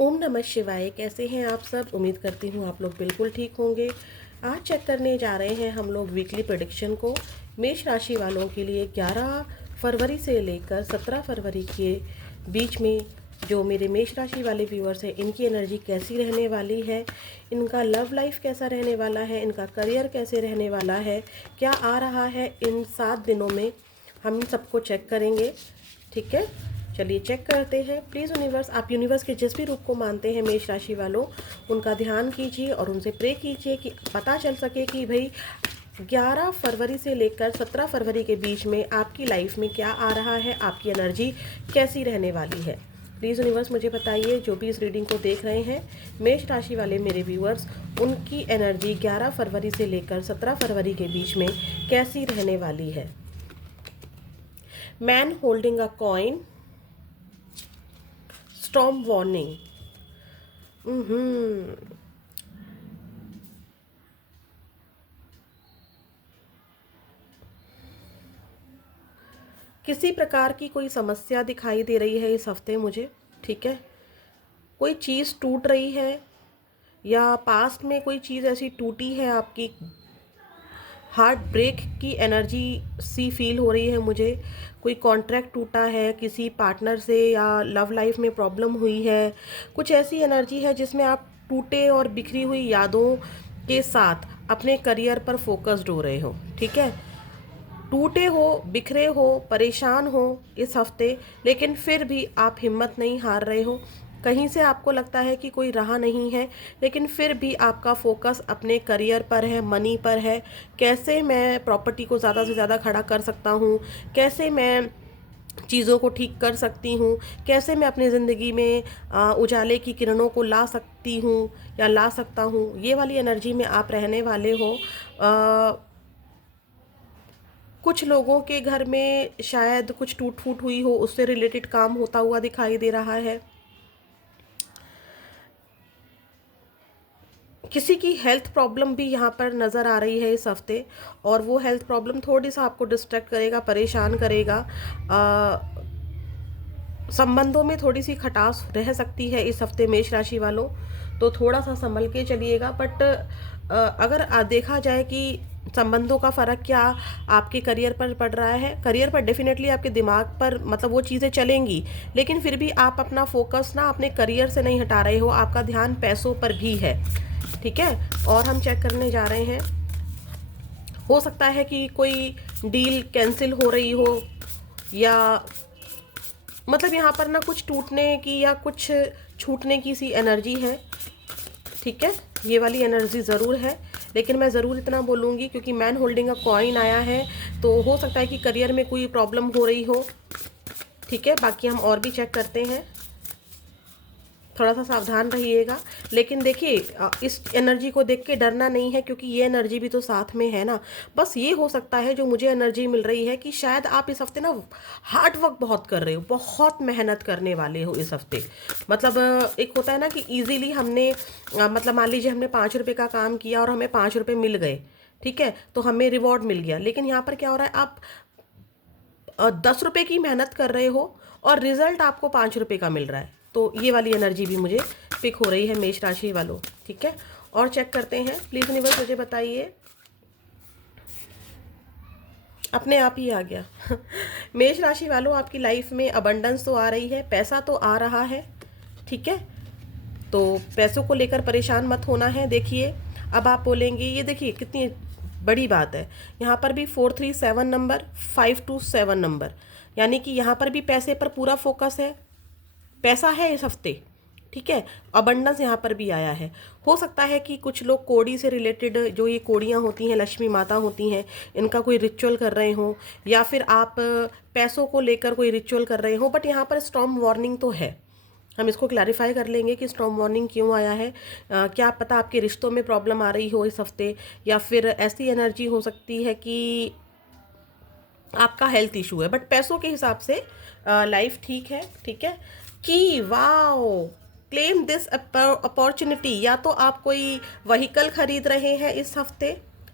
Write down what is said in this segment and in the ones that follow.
ओम नमः शिवाय। कैसे हैं आप सब? उम्मीद करती हूँ आप लोग बिल्कुल ठीक होंगे। आज चेक करने जा रहे हैं हम लोग वीकली प्रेडिक्शन को मेष राशि वालों के लिए 11 फरवरी से लेकर 17 फरवरी के बीच में। जो मेरे मेष राशि वाले व्यूअर्स हैं, इनकी एनर्जी कैसी रहने वाली है, इनका लव लाइफ कैसा रहने वाला है, इनका करियर कैसे रहने वाला है, क्या आ रहा है इन 7 दिनों में, हम सबको चेक करेंगे। ठीक है, चलिए चेक करते हैं। प्लीज़ यूनिवर्स, आप यूनिवर्स के जिस भी रूप को मानते हैं मेष राशि वालों, उनका ध्यान कीजिए और उनसे प्रे कीजिए कि पता चल सके कि भाई 11 फरवरी से लेकर 17 फरवरी के बीच में आपकी लाइफ में क्या आ रहा है, आपकी एनर्जी कैसी रहने वाली है। प्लीज़ यूनिवर्स मुझे बताइए, जो भी इस रीडिंग को देख रहे हैं मेष राशि वाले मेरे व्यूअर्स, उनकी एनर्जी 11 फरवरी से लेकर 17 फरवरी के बीच में कैसी रहने वाली है। Man holding a coin, storm warning. किसी प्रकार की कोई समस्या दिखाई दे रही है इस हफ्ते मुझे। ठीक है, कोई चीज़ टूट रही है या पास्ट में कोई चीज़ ऐसी टूटी है, आपकी हार्ट ब्रेक की एनर्जी सी फील हो रही है मुझे। कोई कॉन्ट्रैक्ट टूटा है किसी पार्टनर से या लव लाइफ में प्रॉब्लम हुई है। कुछ ऐसी एनर्जी है जिसमें आप टूटे और बिखरी हुई यादों के साथ अपने करियर पर फोकस्ड हो रहे हो। ठीक है, टूटे हो, बिखरे हो, परेशान हो इस हफ्ते, लेकिन फिर भी आप हिम्मत नहीं हार रहे हो। कहीं से आपको लगता है कि कोई राह नहीं है, लेकिन फिर भी आपका फोकस अपने करियर पर है, मनी पर है। कैसे मैं प्रॉपर्टी को ज़्यादा से ज़्यादा खड़ा कर सकता हूँ, कैसे मैं चीज़ों को ठीक कर सकती हूँ, कैसे मैं अपनी ज़िंदगी में उजाले की किरणों को ला सकती हूँ या ला सकता हूँ, ये वाली एनर्जी में आप रहने वाले हो। कुछ लोगों के घर में शायद कुछ टूट फूट हुई हो, उससे रिलेटेड काम होता हुआ दिखाई दे रहा है। किसी की हेल्थ प्रॉब्लम भी यहाँ पर नज़र आ रही है इस हफ्ते, और वो हेल्थ प्रॉब्लम थोड़ी सा आपको डिस्ट्रैक्ट करेगा, परेशान करेगा। संबंधों में थोड़ी सी खटास रह सकती है इस हफ्ते मेष राशि वालों, तो थोड़ा सा संभल के चलिएगा। बट अगर देखा जाए कि संबंधों का फ़र्क क्या आपके करियर पर पड़ रहा है, करियर पर डेफिनेटली आपके दिमाग पर मतलब वो चीज़ें चलेंगी, लेकिन फिर भी आप अपना फोकस ना अपने करियर से नहीं हटा रहे हो, आपका ध्यान पैसों पर भी है। ठीक है, और हम चेक करने जा रहे हैं, हो सकता है कि कोई डील कैंसिल हो रही हो, या मतलब यहाँ पर ना कुछ टूटने की या कुछ छूटने की सी एनर्जी है। ठीक है, ये वाली एनर्जी ज़रूर है, लेकिन मैं ज़रूर इतना बोलूँगी क्योंकि मैन होल्डिंग अ कॉइन आया है, तो हो सकता है कि करियर में कोई प्रॉब्लम हो रही हो। ठीक है, बाकी हम और भी चेक करते हैं, थोड़ा सा सावधान रहिएगा। लेकिन देखिए, इस एनर्जी को देख के डरना नहीं है, क्योंकि ये एनर्जी भी तो साथ में है ना। बस ये हो सकता है, जो मुझे एनर्जी मिल रही है, कि शायद आप इस हफ्ते ना हार्ड वर्क बहुत कर रहे हो, बहुत मेहनत करने वाले हो इस हफ्ते। मतलब एक होता है ना कि इजीली हमने मतलब मान लीजिए हमने 5 रुपये का काम किया और हमें 5 रुपये मिल गए। ठीक है, तो हमें रिवॉर्ड मिल गया। लेकिन यहाँ पर क्या हो रहा है, आप 10 रुपये की मेहनत कर रहे हो और रिजल्ट आपको 5 रुपये का मिल रहा है। तो ये वाली एनर्जी भी मुझे पिक हो रही है मेष राशि वालों। ठीक है, और चेक करते हैं। प्लीज़ यूनिवर्स मुझे बताइए, अपने आप ही आ गया। मेष राशि वालों, आपकी लाइफ में अबंडेंस तो आ रही है, पैसा तो आ रहा है। ठीक है, तो पैसों को लेकर परेशान मत होना है। देखिए, अब आप बोलेंगे, ये देखिए कितनी बड़ी बात है, यहाँ पर भी 437 नंबर, 527 नंबर, यानी कि यहाँ पर भी पैसे पर पूरा फोकस है, पैसा है इस हफ्ते। ठीक है, अबंडेंस यहाँ पर भी आया है। हो सकता है कि कुछ लोग कोड़ी से रिलेटेड, जो ये कोड़ियाँ होती हैं, लक्ष्मी माता होती हैं, इनका कोई रिचुअल कर रहे हो, या फिर आप पैसों को लेकर कोई रिचुअल कर रहे हो। बट यहाँ पर स्टॉर्म वार्निंग तो है, हम इसको क्लैरिफाई कर लेंगे कि स्टॉर्म वार्निंग क्यों आया है। क्या पता आपके रिश्तों में प्रॉब्लम आ रही हो इस हफ्ते, या फिर ऐसी एनर्जी हो सकती है कि आपका हेल्थ इशू है। बट पैसों के हिसाब से लाइफ ठीक है। ठीक है, कि वाओ, क्लेम दिस अपॉर्चुनिटी, या तो आप कोई व्हीकल खरीद रहे हैं इस हफ्ते।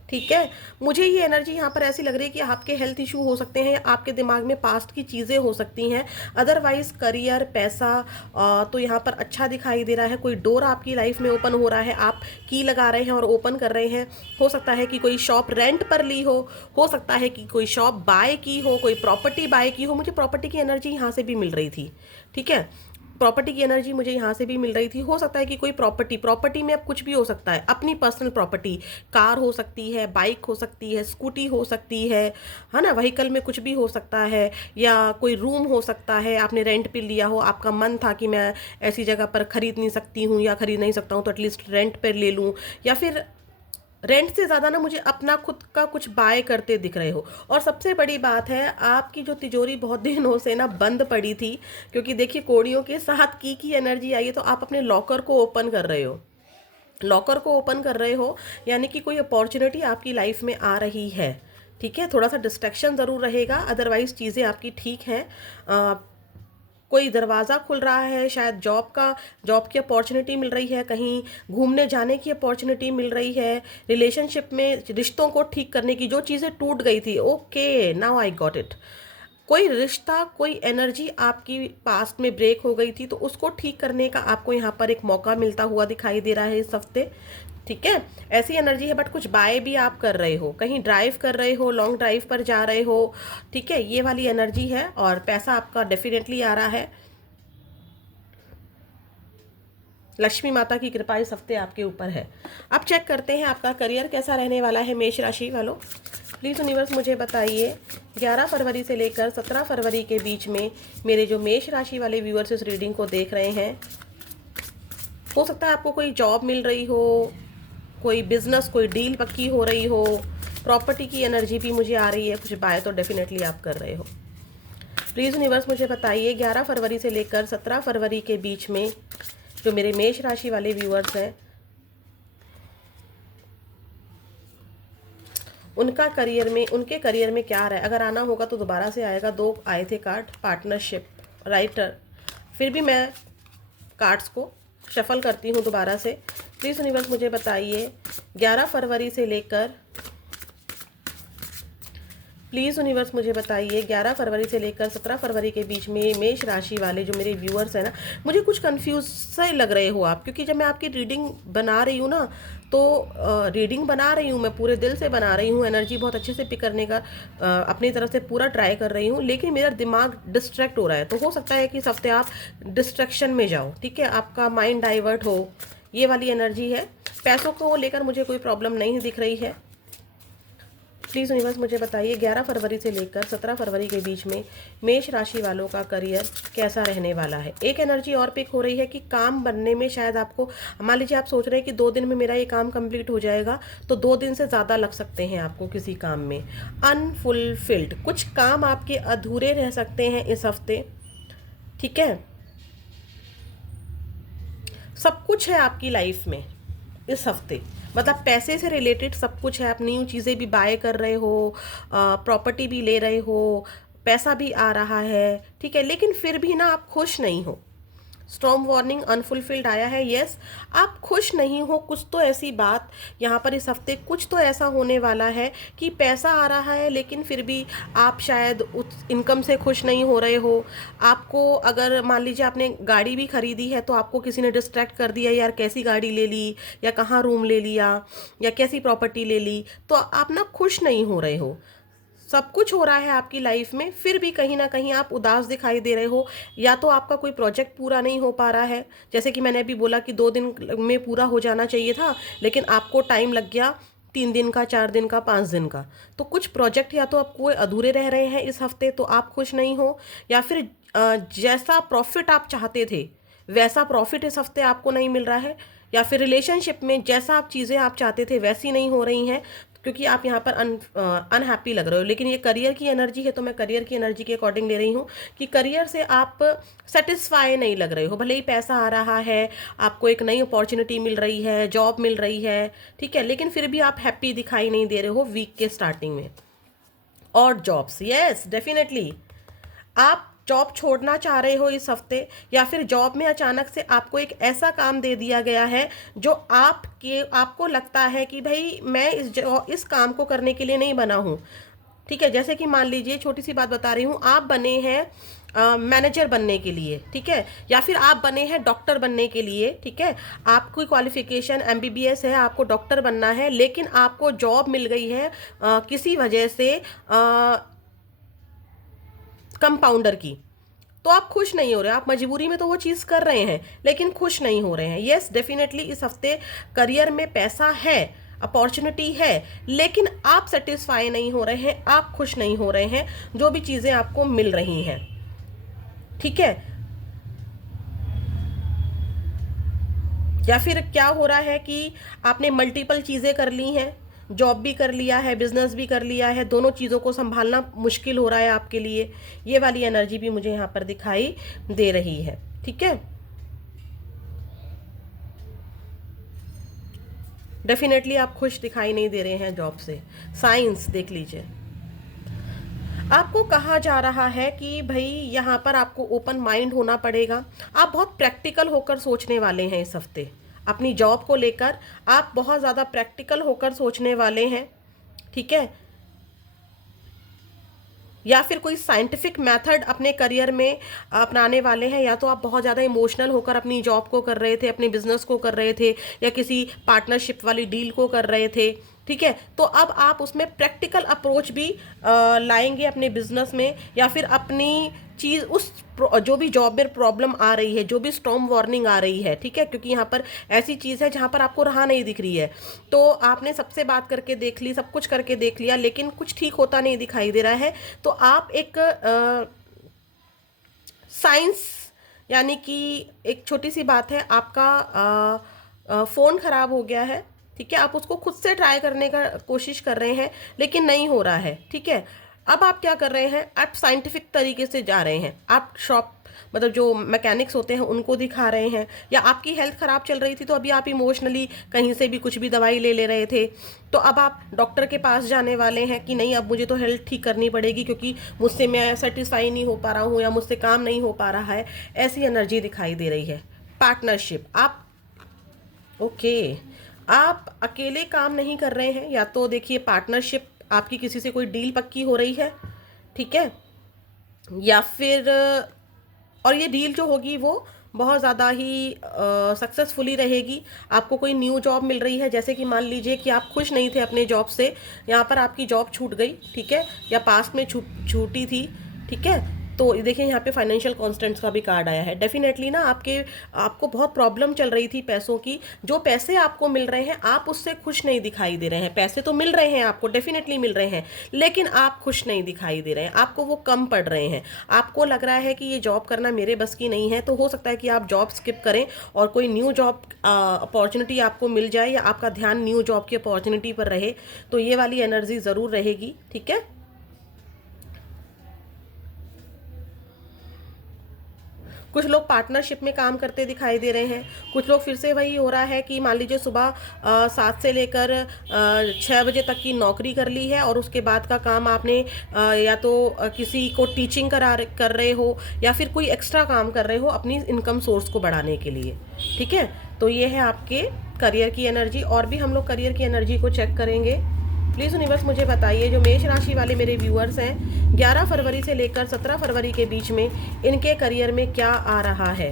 ठीक है। मुझे ये एनर्जी यहाँ पर ऐसी लग रही है कि आपके हेल्थ इशू हो सकते हैं, आपके दिमाग में पास्ट की चीज़ें हो सकती हैं। अदरवाइज करियर, पैसा तो यहाँ पर अच्छा दिखाई दे रहा है। कोई डोर आपकी लाइफ में ओपन हो रहा है, आप की लगा रहे हैं और ओपन कर रहे हैं। हो सकता है कि कोई शॉप रेंट पर ली हो सकता है कि कोई शॉप बाय की हो, कोई प्रॉपर्टी बाय की हो। मुझे प्रॉपर्टी की एनर्जी यहाँ से भी मिल रही थी, ठीक है। प्रॉपर्टी की एनर्जी मुझे यहाँ से भी मिल रही थी। हो सकता है कि कोई प्रॉपर्टी में अब कुछ भी हो सकता है, अपनी पर्सनल प्रॉपर्टी, कार हो सकती है, बाइक हो सकती है, स्कूटी हो सकती है ना, व्हीकल में कुछ भी हो सकता है, या कोई रूम हो सकता है आपने रेंट पे लिया हो, आपका मन था कि मैं ऐसी जगह पर खरीद नहीं सकती हूँ या खरीद नहीं सकता हूँ तो एटलीस्ट रेंट पर ले लूँ, या फिर रेंट से ज़्यादा ना मुझे अपना खुद का कुछ बाय करते दिख रहे हो। और सबसे बड़ी बात है, आपकी जो तिजोरी बहुत दिनों से ना बंद पड़ी थी, क्योंकि देखिए कोड़ियों के साथ की एनर्जी आई है, तो आप अपने लॉकर को ओपन कर रहे हो। लॉकर को ओपन कर रहे हो यानी कि कोई अपॉर्चुनिटी आपकी लाइफ में आ रही है, ठीक है। थोड़ा सा डिस्ट्रैक्शन ज़रूर रहेगा, अदरवाइज चीज़ें आपकी ठीक हैं। कोई दरवाज़ा खुल रहा है, शायद जॉब की अपॉर्चुनिटी मिल रही है, कहीं घूमने जाने की अपॉर्चुनिटी मिल रही है, रिलेशनशिप में रिश्तों को ठीक करने की, जो चीज़ें टूट गई थी, okay now I got it. कोई रिश्ता, कोई एनर्जी आपकी पास्ट में ब्रेक हो गई थी, तो उसको ठीक करने का आपको यहाँ पर एक मौका मिलता हुआ दिखाई दे रहा है इस हफ्ते, ठीक है। ऐसी एनर्जी है। बट कुछ बाय भी आप कर रहे हो, कहीं ड्राइव कर रहे हो, लॉन्ग ड्राइव पर जा रहे हो, ठीक है, ये वाली एनर्जी है। और पैसा आपका डेफिनेटली आ रहा है। लक्ष्मी माता की कृपा इस हफ्ते आपके ऊपर है। अब चेक करते हैं आपका करियर कैसा रहने वाला है मेष राशि वालों। प्लीज़ यूनिवर्स मुझे बताइए 11 फरवरी से लेकर 17 फरवरी के बीच में मेरे जो मेष राशि वाले व्यूअर्स इस रीडिंग को देख रहे हैं, हो सकता है आपको कोई जॉब मिल रही हो, कोई बिजनेस, कोई डील पक्की हो रही हो, प्रॉपर्टी की एनर्जी भी मुझे आ रही है, कुछ बाय तो डेफिनेटली आप कर रहे हो। प्लीज़ यूनिवर्स मुझे बताइए 11 फरवरी से लेकर 17 फरवरी के बीच में जो मेरे मेष राशि वाले व्यूअर्स हैं, उनके करियर में क्या आ रहा है। अगर आना होगा तो दोबारा से आएगा। 2 आए थे कार्ड, पार्टनरशिप, राइटर। फिर भी मैं कार्ड्स को शफल करती हूँ दोबारा से। प्लीज़ यूनिवर्स मुझे बताइए 11 फरवरी से लेकर, प्लीज़ यूनिवर्स मुझे बताइए 11 फरवरी से लेकर 17 फरवरी के बीच में मेष राशि वाले जो मेरे व्यूअर्स हैं ना, मुझे कुछ कंफ्यूज से लग रहे हो आप, क्योंकि जब मैं आपकी रीडिंग बना रही हूँ ना, तो रीडिंग बना रही हूँ, मैं पूरे दिल से बना रही हूँ, एनर्जी बहुत अच्छे से पिक करने का अपनी तरफ से पूरा ट्राई कर रही हूँ, लेकिन मेरा दिमाग डिस्ट्रैक्ट हो रहा है। तो हो सकता है कि इस हफ्ते आप डिस्ट्रैक्शन में जाओ, ठीक है, आपका माइंड डाइवर्ट हो, ये वाली एनर्जी है। पैसों को लेकर मुझे कोई प्रॉब्लम नहीं दिख रही है। प्लीज़ यूनिवर्स मुझे बताइए 11 फरवरी से लेकर 17 फरवरी के बीच में मेष राशि वालों का करियर कैसा रहने वाला है। एक एनर्जी और पिक हो रही है कि काम बनने में शायद आपको, मान लीजिए आप सोच रहे हैं कि 2 दिन में मेरा ये काम कंप्लीट हो जाएगा, तो 2 दिन से ज़्यादा लग सकते हैं आपको किसी काम में। अनफुलफिल्ड, कुछ काम आपके अधूरे रह सकते हैं इस हफ्ते, ठीक है। सब कुछ है आपकी लाइफ में इस हफ्ते, मतलब पैसे से रिलेटेड सब कुछ है। आप न्यू चीज़ें भी बाय कर रहे हो, प्रॉपर्टी भी ले रहे हो, पैसा भी आ रहा है, ठीक है, लेकिन फिर भी ना आप खुश नहीं हो। स्टॉर्म वार्निंग अनफुलफिल्ड आया है। यस, आप खुश नहीं हो। कुछ तो ऐसी बात यहाँ पर इस हफ्ते, कुछ तो ऐसा होने वाला है कि पैसा आ रहा है, लेकिन फिर भी आप शायद उस इनकम से खुश नहीं हो रहे हो। आपको, अगर मान लीजिए आपने गाड़ी भी खरीदी है, तो आपको किसी ने डिस्ट्रैक्ट कर दिया, यार कैसी गाड़ी ले ली, या कहाँ रूम ले लिया, या कैसी प्रॉपर्टी ले ली, तो आप ना खुश नहीं हो रहे हो। सब कुछ हो रहा है आपकी लाइफ में, फिर भी कहीं ना कहीं आप उदास दिखाई दे रहे हो। या तो आपका कोई प्रोजेक्ट पूरा नहीं हो पा रहा है, जैसे कि मैंने अभी बोला कि 2 दिन में पूरा हो जाना चाहिए था, लेकिन आपको टाइम लग गया 3 दिन का, 4 दिन का, 5 दिन का। तो कुछ प्रोजेक्ट या तो आपको अधूरे रह रहे हैं इस हफ्ते, तो आप खुश नहीं हो, या फिर जैसा प्रॉफिट आप चाहते थे वैसा प्रॉफिट इस हफ्ते आपको नहीं मिल रहा है, या फिर रिलेशनशिप में जैसा आप चीज़ें आप चाहते थे वैसी नहीं हो रही हैं, क्योंकि आप यहाँ पर अनहैप्पी लग रहे हो। लेकिन ये करियर की एनर्जी है, तो मैं करियर की एनर्जी के अकॉर्डिंग ले रही हूँ कि करियर से आप सेटिस्फाई नहीं लग रहे हो। भले ही पैसा आ रहा है, आपको एक नई अपॉर्चुनिटी मिल रही है, जॉब मिल रही है, ठीक है, लेकिन फिर भी आप हैप्पी दिखाई नहीं दे रहे हो वीक के स्टार्टिंग में। और जॉब्स, यस डेफिनेटली आप जॉब छोड़ना चाह रहे हो इस हफ्ते, या फिर जॉब में अचानक से आपको एक ऐसा काम दे दिया गया है जो आपको लगता है कि भाई मैं इस काम को करने के लिए नहीं बना हूँ। ठीक है, जैसे कि मान लीजिए छोटी सी बात बता रही हूँ, आप बने हैं मैनेजर बनने के लिए, ठीक है, या फिर आप बने हैं डॉक्टर बनने के लिए, ठीक है, आपकी क्वालिफिकेशन एमबीबीएस है, आपको डॉक्टर बनना है, लेकिन आपको जॉब मिल गई है किसी वजह से कंपाउंडर की, तो आप खुश नहीं हो रहे, आप मजबूरी में तो वो चीज़ कर रहे हैं लेकिन खुश नहीं हो रहे हैं। यस, डेफिनेटली इस हफ्ते करियर में पैसा है, अपॉर्चुनिटी है, लेकिन आप सेटिस्फाई नहीं हो रहे हैं, आप खुश नहीं हो रहे हैं जो भी चीज़ें आपको मिल रही हैं। ठीक है, या फिर क्या हो रहा है कि आपने मल्टीपल चीज़ें कर ली हैं, जॉब भी कर लिया है, बिजनेस भी कर लिया है, दोनों चीज़ों को संभालना मुश्किल हो रहा है आपके लिए। ये वाली एनर्जी भी मुझे यहाँ पर दिखाई दे रही है। ठीक है, डेफिनेटली आप खुश दिखाई नहीं दे रहे हैं जॉब से। साइंस देख लीजिए, आपको कहा जा रहा है कि भाई यहाँ पर आपको ओपन माइंड होना पड़ेगा। आप बहुत प्रैक्टिकल होकर सोचने वाले हैं इस हफ्ते अपनी जॉब को लेकर, आप बहुत ज़्यादा प्रैक्टिकल होकर सोचने वाले हैं। ठीक है, या फिर कोई साइंटिफिक मेथड अपने करियर में अपनाने वाले हैं, या तो आप बहुत ज़्यादा इमोशनल होकर अपनी जॉब को कर रहे थे, अपने बिजनेस को कर रहे थे, या किसी पार्टनरशिप वाली डील को कर रहे थे। ठीक है, तो अब आप उसमें प्रैक्टिकल अप्रोच भी लाएंगे अपने बिजनेस में, या फिर अपनी चीज़ जो भी जॉब में प्रॉब्लम आ रही है, जो भी स्टॉर्म वार्निंग आ रही है, ठीक है, क्योंकि यहाँ पर ऐसी चीज़ है जहाँ पर आपको राह नहीं दिख रही है, तो आपने सबसे बात करके देख ली, सब कुछ करके देख लिया, लेकिन कुछ ठीक होता नहीं दिखाई दे रहा है, तो आप एक साइंस, यानी कि एक छोटी सी बात है, आपका फ़ोन ख़राब हो गया है, ठीक है, आप उसको खुद से ट्राई करने का कोशिश कर रहे हैं लेकिन नहीं हो रहा है। ठीक है, अब आप क्या कर रहे हैं, आप साइंटिफिक तरीके से जा रहे हैं, आप शॉप मतलब जो मैकेनिक्स होते हैं उनको दिखा रहे हैं, या आपकी हेल्थ ख़राब चल रही थी तो अभी आप इमोशनली कहीं से भी कुछ भी दवाई ले रहे थे, तो अब आप डॉक्टर के पास जाने वाले हैं कि नहीं अब मुझे तो हेल्थ ठीक करनी पड़ेगी क्योंकि मुझसे मैं सेटिस्फाई नहीं हो पा रहा हूँ, या मुझसे काम नहीं हो पा रहा है। ऐसी एनर्जी दिखाई दे रही है। पार्टनरशिप, आप ओके, आप अकेले काम नहीं कर रहे हैं, या तो देखिए पार्टनरशिप, आपकी किसी से कोई डील पक्की हो रही है, ठीक है, या फिर और ये डील जो होगी वो बहुत ज़्यादा ही सक्सेसफुली रहेगी। आपको कोई न्यू जॉब मिल रही है, जैसे कि मान लीजिए कि आप खुश नहीं थे अपने जॉब से, यहाँ पर आपकी जॉब छूट गई, ठीक है, या पास्ट में छूटी थी, ठीक है, तो देखिए यहाँ पे फाइनेंशियल कॉन्स्टेंट्स का भी कार्ड आया है। डेफिनेटली ना आपको बहुत प्रॉब्लम चल रही थी पैसों की, जो पैसे आपको मिल रहे हैं आप उससे खुश नहीं दिखाई दे रहे हैं। पैसे तो मिल रहे हैं आपको, डेफिनेटली मिल रहे हैं, लेकिन आप खुश नहीं दिखाई दे रहे हैं, आपको वो कम पड़ रहे हैं। आपको लग रहा है कि ये जॉब करना मेरे बस की नहीं है, तो हो सकता है कि आप जॉब स्किप करें और कोई न्यू जॉब अपॉर्चुनिटी आपको मिल जाए, या आपका ध्यान न्यू जॉब की अपॉर्चुनिटी पर रहे, तो ये वाली एनर्जी ज़रूर रहेगी। ठीक है, कुछ लोग पार्टनरशिप में काम करते दिखाई दे रहे हैं, कुछ लोग फिर से वही हो रहा है कि मान लीजिए सुबह 7 से लेकर 6 बजे तक की नौकरी कर ली है, और उसके बाद का काम आपने या तो किसी को टीचिंग कर रहे हो, या फिर कोई एक्स्ट्रा काम कर रहे हो अपनी इनकम सोर्स को बढ़ाने के लिए। ठीक है, तो ये है आपके करियर की एनर्जी। और भी हम लोग करियर की एनर्जी को चेक करेंगे। प्लीज़ यूनिवर्स मुझे बताइए, जो मेष राशि वाले मेरे व्यूअर्स हैं 11 फरवरी से लेकर 17 फरवरी के बीच में इनके करियर में क्या आ रहा है।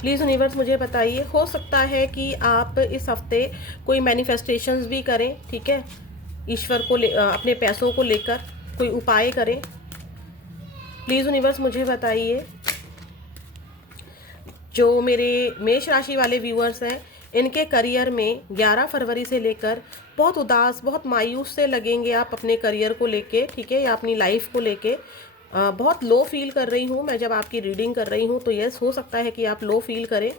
प्लीज़ यूनिवर्स मुझे बताइए। हो सकता है कि आप इस हफ्ते कोई मैनिफेस्टेशंस भी करें, ठीक है, ईश्वर को अपने पैसों को लेकर कोई उपाय करें। प्लीज़ यूनिवर्स मुझे बताइए, जो मेरे मेष राशि वाले व्यूअर्स हैं इनके करियर में 11 फरवरी से लेकर बहुत उदास, बहुत मायूस से लगेंगे आप अपने करियर को लेके, ठीक है, या अपनी लाइफ को लेके। बहुत लो फील कर रही हूँ मैं जब आपकी रीडिंग कर रही हूँ, तो यस, हो सकता है कि आप लो फील करें।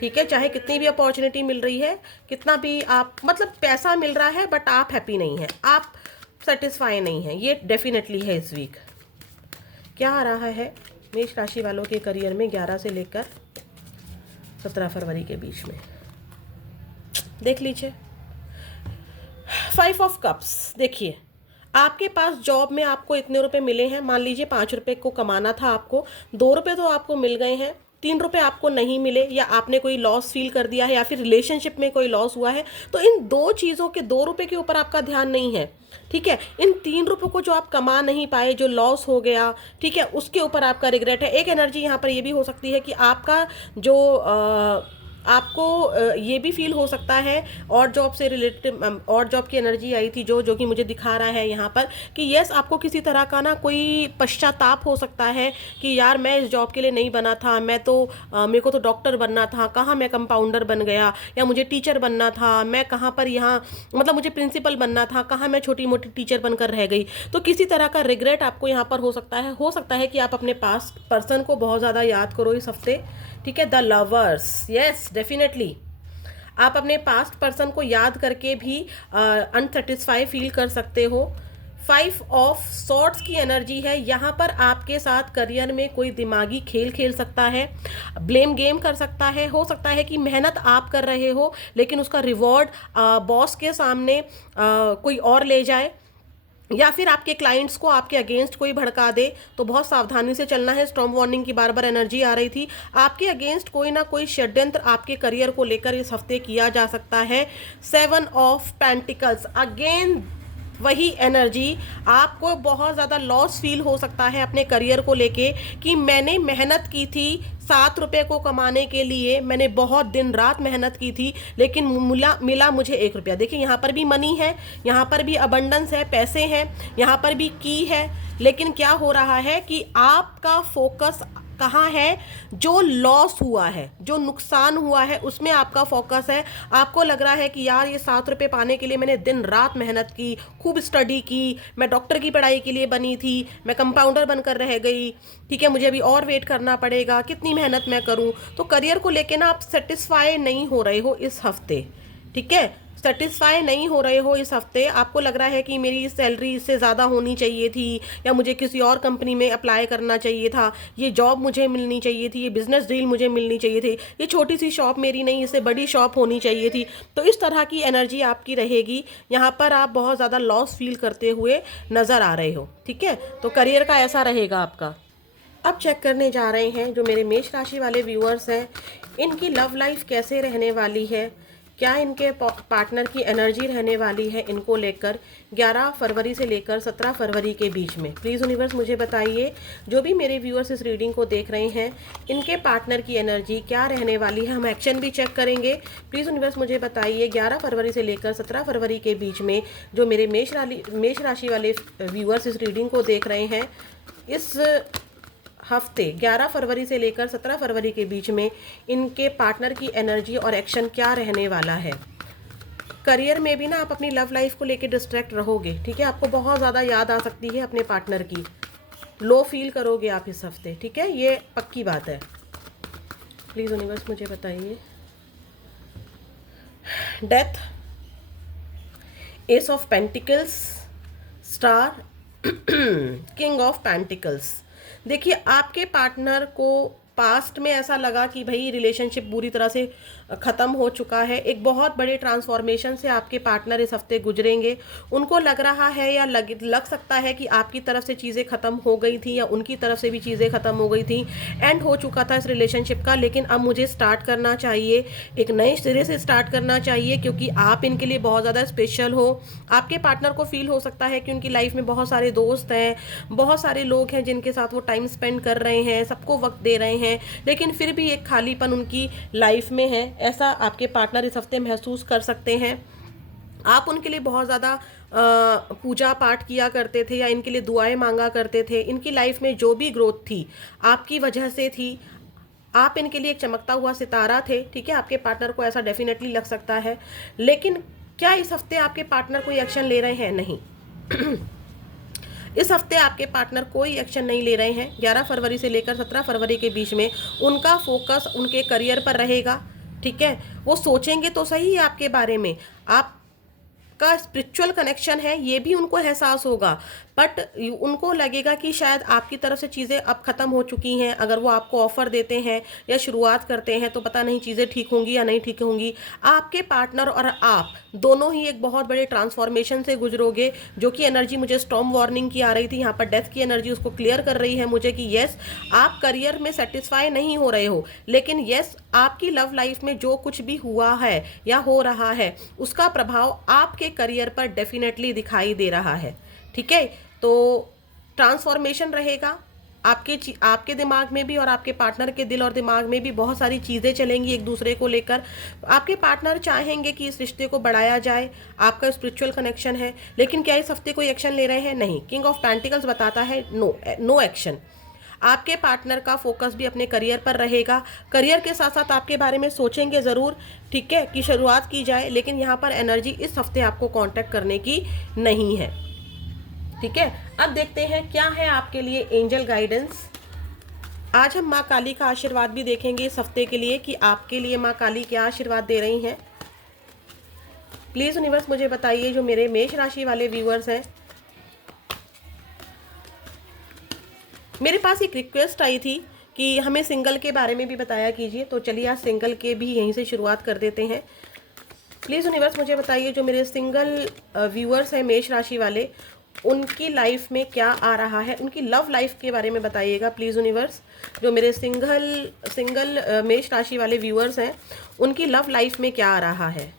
ठीक है, चाहे कितनी भी अपॉर्चुनिटी मिल रही है, कितना भी आप मतलब पैसा मिल रहा है, बट आप हैप्पी नहीं हैं, आप सेटिस्फाई नहीं हैं, ये डेफिनेटली है इस वीक। क्या आ रहा है मेष राशि वालों के करियर में 11 से लेकर 17 फरवरी के बीच में, देख लीजिए। 5 ऑफ कप्स, देखिए आपके पास जॉब में आपको इतने रुपए मिले हैं, मान लीजिए 5 रुपए को कमाना था आपको, 2 रुपए तो आपको मिल गए हैं, 3 रुपए आपको नहीं मिले, या आपने कोई लॉस फील कर दिया है, या फिर रिलेशनशिप में कोई लॉस हुआ है, तो इन दो चीज़ों के, 2 रुपए के ऊपर आपका ध्यान नहीं है, ठीक है। इन 3 रुपए को जो आप कमा नहीं पाए, जो लॉस हो गया, ठीक है, उसके ऊपर आपका रिग्रेट है। एक एनर्जी यहाँ पर ये भी हो सकती है कि आपका जो आपको ये भी फील हो सकता है, और जॉब से रिलेटेड और जॉब की एनर्जी आई थी जो जो कि मुझे दिखा रहा है यहाँ पर, कि यस आपको किसी तरह का ना कोई पश्चाताप हो सकता है कि यार मैं इस जॉब के लिए नहीं बना था, मैं तो मेरे को तो डॉक्टर बनना था, कहाँ मैं कंपाउंडर बन गया, या मुझे टीचर बनना था, मैं कहाँ पर यहाँ, मतलब मुझे प्रिंसिपल बनना था, कहाँ मैं छोटी मोटी टीचर बनकर रह गई। तो किसी तरह का रिग्रेट आपको यहाँ पर हो सकता है। हो सकता है कि आप अपने पास पर्सन को बहुत ज़्यादा याद करो इस हफ्ते, ठीक है। द लवर्स, यस डेफिनेटली आप अपने पास्ट पर्सन को याद करके भी अनसेटिस्फाई फील कर सकते हो। 5 ऑफ सॉर्ट्स की एनर्जी है यहाँ पर। आपके साथ करियर में कोई दिमागी खेल खेल सकता है, ब्लेम गेम कर सकता है। हो सकता है कि मेहनत आप कर रहे हो लेकिन उसका रिवॉर्ड बॉस के सामने कोई और ले जाए, या फिर आपके क्लाइंट्स को आपके अगेंस्ट कोई भड़का दे। तो बहुत सावधानी से चलना है। स्टॉर्म वार्निंग की बार बार एनर्जी आ रही थी। आपके अगेंस्ट कोई ना कोई षड्यंत्र आपके करियर को लेकर इस हफ्ते किया जा सकता है। 7 ऑफ पेंटिकल्स, अगेन वही एनर्जी। आपको बहुत ज़्यादा लॉस फील हो सकता है अपने करियर को लेके कि मैंने मेहनत की थी 7 रुपए को कमाने के लिए, मैंने बहुत दिन रात मेहनत की थी, लेकिन मिला मुझे 1 रुपया। देखिए यहाँ पर भी मनी है, यहाँ पर भी अबंडेंस है, पैसे हैं, यहाँ पर भी की है, लेकिन क्या हो रहा है कि आपका फोकस कहाँ है? जो लॉस हुआ है, जो नुकसान हुआ है, उसमें आपका फोकस है। आपको लग रहा है कि यार ये 7 रुपए पाने के लिए मैंने दिन रात मेहनत की, खूब स्टडी की, मैं डॉक्टर की पढ़ाई के लिए बनी थी, मैं कंपाउंडर बनकर रह गई, ठीक है, मुझे अभी और वेट करना पड़ेगा, कितनी मेहनत मैं करूं। तो करियर को लेके ना आप सेटिस्फाई नहीं हो रहे हो इस हफ्ते, ठीक है, सेटिस्फाई नहीं हो रहे हो इस हफ्ते। आपको लग रहा है कि मेरी सैलरी इससे ज़्यादा होनी चाहिए थी, या मुझे किसी और कंपनी में अप्लाई करना चाहिए था, ये जॉब मुझे मिलनी चाहिए थी, ये बिजनेस डील मुझे मिलनी चाहिए थी, ये छोटी सी शॉप मेरी नहीं, इससे बड़ी शॉप होनी चाहिए थी। तो इस तरह की एनर्जी आपकी रहेगी। यहाँ पर आप बहुत ज़्यादा लॉस फील करते हुए नज़र आ रहे हो, ठीक है। तो करियर का ऐसा रहेगा आपका। अब चेक करने जा रहे हैं जो मेरे मेष राशि वाले व्यूअर्स हैं, इनकी लव लाइफ कैसे रहने वाली है, क्या इनके पार्टनर की एनर्जी रहने वाली है इनको लेकर 11 फरवरी से लेकर 17 फरवरी के बीच में। प्लीज़ यूनिवर्स मुझे बताइए, जो भी मेरे व्यूअर्स इस रीडिंग को देख रहे हैं, इनके पार्टनर की एनर्जी क्या रहने वाली है। हम एक्शन भी चेक करेंगे। प्लीज़ यूनिवर्स मुझे बताइए 11 फरवरी से लेकर 17 फरवरी के बीच में जो मेरे मेष राशि वाले व्यूअर्स इस रीडिंग को देख रहे हैं, इस हफ्ते 11 फरवरी से लेकर 17 फरवरी के बीच में इनके पार्टनर की एनर्जी और एक्शन क्या रहने वाला है। करियर में भी ना आप अपनी लव लाइफ को लेकर डिस्ट्रैक्ट रहोगे, ठीक है, आपको बहुत ज़्यादा याद आ सकती है अपने पार्टनर की, लो फील करोगे आप इस हफ्ते, ठीक है, ये पक्की बात है। प्लीज़ यूनिवर्स मुझे बताइए। Death, S of pentacles, star, king of pentacles. देखिए आपके पार्टनर को पास्ट में ऐसा लगा कि भाई रिलेशनशिप बुरी तरह से ख़त्म हो चुका है। एक बहुत बड़े ट्रांसफॉर्मेशन से आपके पार्टनर इस हफ्ते गुजरेंगे। उनको लग रहा है या लग सकता है कि आपकी तरफ से चीज़ें ख़त्म हो गई थी या उनकी तरफ से भी चीज़ें ख़त्म हो गई थी, एंड हो चुका था इस रिलेशनशिप का, लेकिन अब मुझे स्टार्ट करना चाहिए, एक नए सिरे से स्टार्ट करना चाहिए, क्योंकि आप इनके लिए बहुत ज़्यादा स्पेशल हो। आपके पार्टनर को फील हो सकता है कि उनकी लाइफ में बहुत सारे दोस्त हैं, बहुत सारे लोग हैं जिनके साथ वो टाइम स्पेंड कर रहे हैं, सबको वक्त दे रहे हैं, लेकिन फिर भी एक खालीपन उनकी लाइफ में है। ऐसा आपके पार्टनर इस हफ्ते महसूस कर सकते हैं। आप उनके लिए बहुत ज़्यादा पूजा पाठ किया करते थे या इनके लिए दुआएं मांगा करते थे। इनकी लाइफ में जो भी ग्रोथ थी आपकी वजह से थी। आप इनके लिए एक चमकता हुआ सितारा थे, ठीक है, आपके पार्टनर को ऐसा डेफिनेटली लग सकता है। लेकिन क्या इस हफ्ते आपके पार्टनर कोई एक्शन ले रहे हैं? नहीं। इस हफ्ते आपके पार्टनर कोई एक्शन नहीं ले रहे हैं। 11 फरवरी से लेकर 17 फरवरी के बीच में उनका फोकस उनके करियर पर रहेगा, ठीक है। वो सोचेंगे तो सही आपके बारे में, आपका स्पिरिचुअल कनेक्शन है ये भी उनको एहसास होगा। बट उनको लगेगा कि शायद आपकी तरफ से चीज़ें अब ख़त्म हो चुकी हैं। अगर वो आपको ऑफ़र देते हैं या शुरुआत करते हैं तो पता नहीं चीज़ें ठीक होंगी या नहीं ठीक होंगी। आपके पार्टनर और आप दोनों ही एक बहुत बड़े ट्रांसफॉर्मेशन से गुजरोगे, जो कि एनर्जी मुझे स्टॉर्म वार्निंग की आ रही थी, यहाँ पर डेथ की एनर्जी उसको क्लियर कर रही है मुझे कि येस, आप करियर में सेटिस्फाई नहीं हो रहे हो, लेकिन येस, आपकी लव लाइफ में जो कुछ भी हुआ है या हो रहा है उसका प्रभाव आपके करियर पर डेफिनेटली दिखाई दे रहा है। ठीक है, तो ट्रांसफॉर्मेशन रहेगा आपके दिमाग में भी और आपके पार्टनर के दिल और दिमाग में भी बहुत सारी चीज़ें चलेंगी एक दूसरे को लेकर। आपके पार्टनर चाहेंगे कि इस रिश्ते को बढ़ाया जाए, आपका स्पिरिचुअल कनेक्शन है, लेकिन क्या इस हफ्ते कोई एक्शन ले रहे हैं? नहीं। किंग ऑफ पेंटिकल्स बताता है नो एक्शन। आपके पार्टनर का फोकस भी अपने करियर पर रहेगा, करियर के साथ साथ आपके बारे में सोचेंगे ज़रूर, ठीक है, कि शुरुआत की जाए, लेकिन यहाँ पर एनर्जी इस हफ्ते आपको कांटेक्ट करने की नहीं है। ठीक है, अब देखते हैं क्या है आपके लिए एंजल गाइडेंस। आज हम माँ काली का आशीर्वाद भी देखेंगे इस हफ्ते के लिए कि आपके लिए माँ काली क्या आशीर्वाद दे रही हैं। प्लीज़ यूनिवर्स मुझे बताइए, जो मेरे मेष राशि वाले व्यूअर्स हैं, मेरे पास एक रिक्वेस्ट आई थी कि हमें सिंगल के बारे में भी बताया कीजिए, तो चलिए आज सिंगल के भी यहीं से शुरुआत कर देते हैं। प्लीज़ यूनिवर्स मुझे बताइए, जो मेरे सिंगल व्यूअर्स हैं मेष राशि वाले, उनकी लाइफ में क्या आ रहा है, उनकी लव लाइफ के बारे में बताइएगा प्लीज़ यूनिवर्स। जो मेरे सिंगल मेष राशि वाले व्यूअर्स हैं, उनकी लव लाइफ में क्या आ रहा है,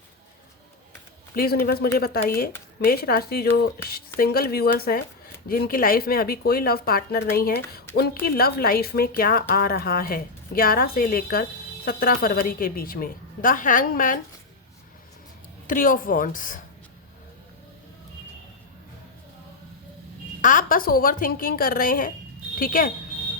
प्लीज़ यूनिवर्स मुझे बताइए। मेष राशि जो सिंगल व्यूअर्स हैं, जिनकी लाइफ में अभी कोई लव पार्टनर नहीं है, उनकी लव लाइफ में क्या आ रहा है 11 से लेकर 17 फरवरी के बीच में। The hanged man, 3 of wands. आप बस ओवर थिंकिंग कर रहे हैं, ठीक है,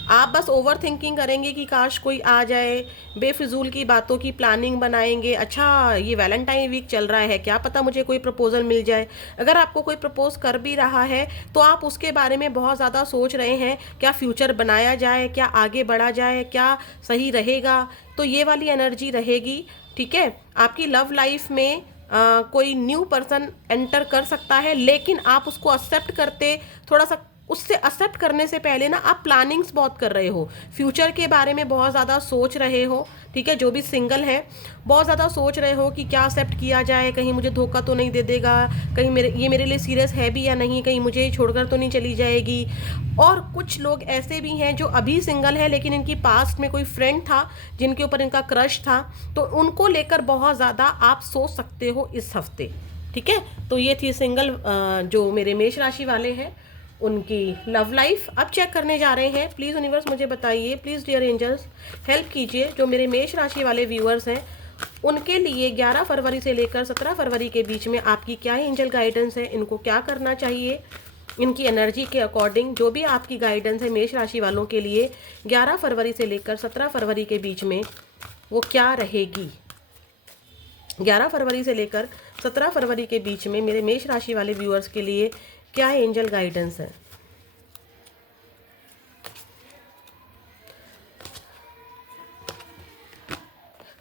आप बस ओवर थिंकिंग करेंगे कि काश कोई आ जाए, बेफिजूल की बातों की प्लानिंग बनाएंगे। अच्छा, ये वैलेंटाइन वीक चल रहा है, क्या पता मुझे कोई प्रपोजल मिल जाए। अगर आपको कोई प्रपोज कर भी रहा है तो आप उसके बारे में बहुत ज़्यादा सोच रहे हैं, क्या फ्यूचर बनाया जाए, क्या आगे बढ़ा जाए, क्या सही रहेगा, तो ये वाली एनर्जी रहेगी। ठीक है, आपकी लव लाइफ में कोई न्यू पर्सन एंटर कर सकता है, लेकिन आप उसको एक्सेप्ट करते, थोड़ा सा उससे एक्सेप्ट करने से पहले ना आप प्लानिंग्स बहुत कर रहे हो, फ्यूचर के बारे में बहुत ज़्यादा सोच रहे हो। ठीक है, जो भी सिंगल है बहुत ज़्यादा सोच रहे हो कि क्या एक्सेप्ट किया जाए, कहीं मुझे धोखा तो नहीं दे देगा, कहीं मेरे लिए सीरियस है भी या नहीं, कहीं मुझे छोड़कर तो नहीं चली जाएगी। और कुछ लोग ऐसे भी हैं जो अभी सिंगल है, लेकिन इनकी पास्ट में कोई फ्रेंड था जिनके ऊपर इनका क्रश था, तो उनको लेकर बहुत ज़्यादा आप सोच सकते हो इस हफ्ते। ठीक है, तो ये थी सिंगल जो मेरे मेष राशि वाले हैं, उनकी लव लाइफ। अब चेक करने जा रहे हैं। प्लीज़ यूनिवर्स मुझे बताइए, प्लीज़ डियर एंजल्स हेल्प कीजिए, जो मेरे मेष राशि वाले व्यूअर्स हैं, उनके लिए 11 फरवरी से लेकर 17 फरवरी के बीच में आपकी क्या एंजल गाइडेंस है, इनको क्या करना चाहिए, इनकी एनर्जी के अकॉर्डिंग जो भी आपकी गाइडेंस है मेष राशि वालों के लिए 11 फरवरी से लेकर 17 फरवरी के बीच में वो क्या रहेगी। 11 फरवरी से लेकर 17 फरवरी के बीच में मेरे मेष राशि वाले व्यूअर्स के लिए क्या एंजल गाइडेंस है।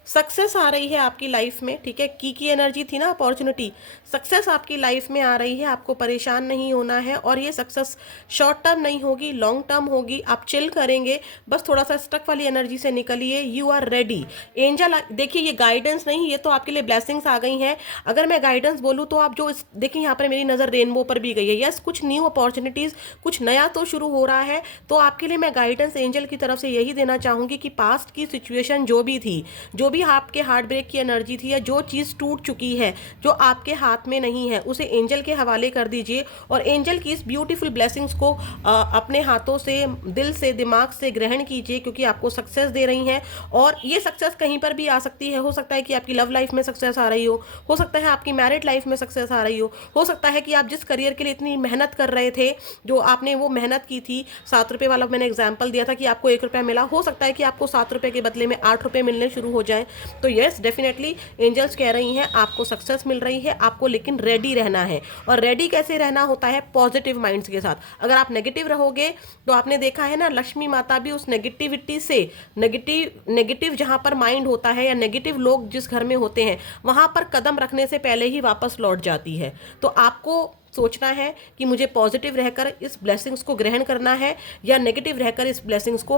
सक्सेस आ रही है आपकी लाइफ में, ठीक है, की एनर्जी थी ना, अपॉर्चुनिटी, सक्सेस आपकी लाइफ में आ रही है, आपको परेशान नहीं होना है, और ये सक्सेस शॉर्ट टर्म नहीं होगी, लॉन्ग टर्म होगी। आप चिल करेंगे, बस थोड़ा सा स्टक वाली एनर्जी से निकलिए, यू आर रेडी। एंजल देखिए, ये गाइडेंस नहीं, ये तो आपके लिए ब्लेसिंग्स आ गई हैं। अगर मैं गाइडेंस बोलूँ तो आप जो देखिए यहाँ पर मेरी नज़र रेनबो पर भी गई है, यस, कुछ न्यू अपॉर्चुनिटीज़, कुछ नया तो शुरू हो रहा है। तो आपके लिए मैं गाइडेंस एंजल की तरफ से यही देना चाहूँगी कि पास्ट की सिचुएशन जो भी थी, जो भी आपके हार्ट ब्रेक की एनर्जी थी, या जो चीज़ टूट चुकी है, जो आपके हाथ में नहीं है, उसे एंजल के हवाले कर दीजिए, और एंजल की इस ब्यूटीफुल ब्लेसिंग्स को अपने हाथों से, दिल से, दिमाग से ग्रहण कीजिए, क्योंकि आपको सक्सेस दे रही हैं। और ये सक्सेस कहीं पर भी आ सकती है। हो सकता है कि आपकी लव लाइफ में सक्सेस आ रही हो सकता है आपकी मैरिड लाइफ में सक्सेस आ रही हो सकता है कि आप जिस करियर के लिए इतनी मेहनत कर रहे थे, जो आपने वो मेहनत की थी, 7 रुपये वाला मैंने एग्जाम्पल दिया था कि आपको 1 रुपया मिला, हो सकता है कि आपको 7 रुपये के बदले में 8 रुपये मिलने शुरू हो जाए। तो यस, डेफिनेटली एंजल्स कह रही हैं आपको सक्सेस मिल रही है, आपको लेकिन रेडी रहना है। और रेडी कैसे रहना होता है? पॉजिटिव माइंड्स के साथ। अगर आप नेगेटिव रहोगे तो आपने देखा है ना, लक्ष्मी माता भी उस नेगेटिविटी से, नेगेटिव जहां पर माइंड होता है या नेगेटिव लोग जिस घर में होते हैं, वहां पर कदम रखने से पहले ही वापस लौट जाती है। तो आपको सोचना है कि मुझे पॉजिटिव रहकर इस ब्लेसिंग्स को ग्रहण करना है या नेगेटिव रहकर इस ब्लेसिंग्स को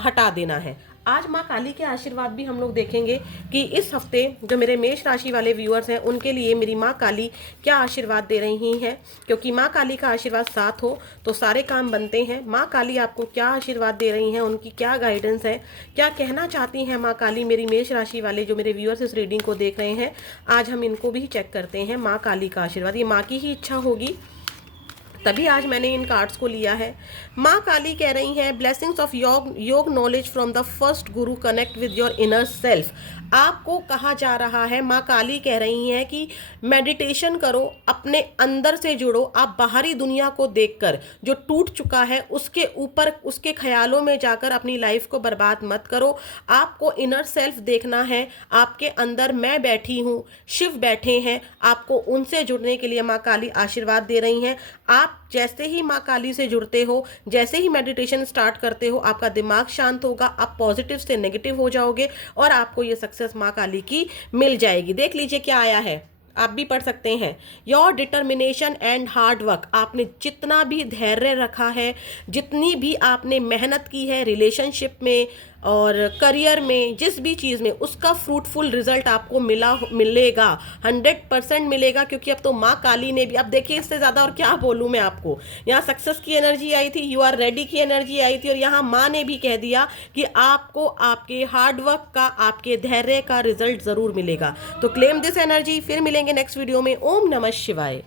हटा देना है। आज माँ काली के आशीर्वाद भी हम लोग देखेंगे कि इस हफ्ते जो मेरे मेष राशि वाले व्यूअर्स हैं उनके लिए मेरी माँ काली क्या आशीर्वाद दे रही हैं, क्योंकि माँ काली का आशीर्वाद साथ हो तो सारे काम बनते हैं। माँ काली आपको क्या आशीर्वाद दे रही हैं, उनकी क्या गाइडेंस है, क्या कहना चाहती हैं माँ काली मेरी मेष राशि वाले जो मेरे व्यूअर्स इस रीडिंग को देख रहे हैं, आज हम इनको भी चेक करते हैं। माँ काली का आशीर्वाद, ये माँ की ही इच्छा होगी तभी आज मैंने इन कार्ड्स को लिया है। माँ काली कह रही हैं ब्लेसिंग्स ऑफ योग knowledge from the first Guru connect with your inner self. आपको कहा जा रहा है, माँ काली कह रही हैं कि मेडिटेशन करो, अपने अंदर से जुड़ो। आप बाहरी दुनिया को देखकर जो टूट चुका है उसके ऊपर उसके ख्यालों में जाकर अपनी लाइफ को बर्बाद मत करो। आपको इनर सेल्फ देखना है। आपके अंदर मैं बैठी हूँ, शिव बैठे हैं, आपको उनसे जुड़ने के लिए माँ काली आशीर्वाद दे रही हैं। आप जैसे ही माँ काली से जुड़ते हो, जैसे ही मेडिटेशन स्टार्ट करते हो, आपका दिमाग शांत होगा, आप पॉजिटिव से नेगेटिव हो जाओगे और आपको ये सक्सेस माँ काली की मिल जाएगी। देख लीजिए क्या आया है, आप भी पढ़ सकते हैं। Your determination and hard work, आपने जितना भी धैर्य रखा है, जितनी भी आपने मेहनत की है रिलेशनशिप में और करियर में, जिस भी चीज़ में, उसका फ्रूटफुल रिजल्ट आपको मिलेगा, 100% मिलेगा। क्योंकि अब तो माँ काली ने भी, अब देखिए इससे ज़्यादा और क्या बोलूँ मैं आपको। यहाँ सक्सेस की एनर्जी आई थी, यू आर रेडी की एनर्जी आई थी, और यहाँ माँ ने भी कह दिया कि आपको आपके हार्डवर्क का, आपके धैर्य का रिजल्ट ज़रूर मिलेगा। तो क्लेम दिस एनर्जी। फिर मिलेंगे नेक्स्ट वीडियो में। ओम नमः शिवाय।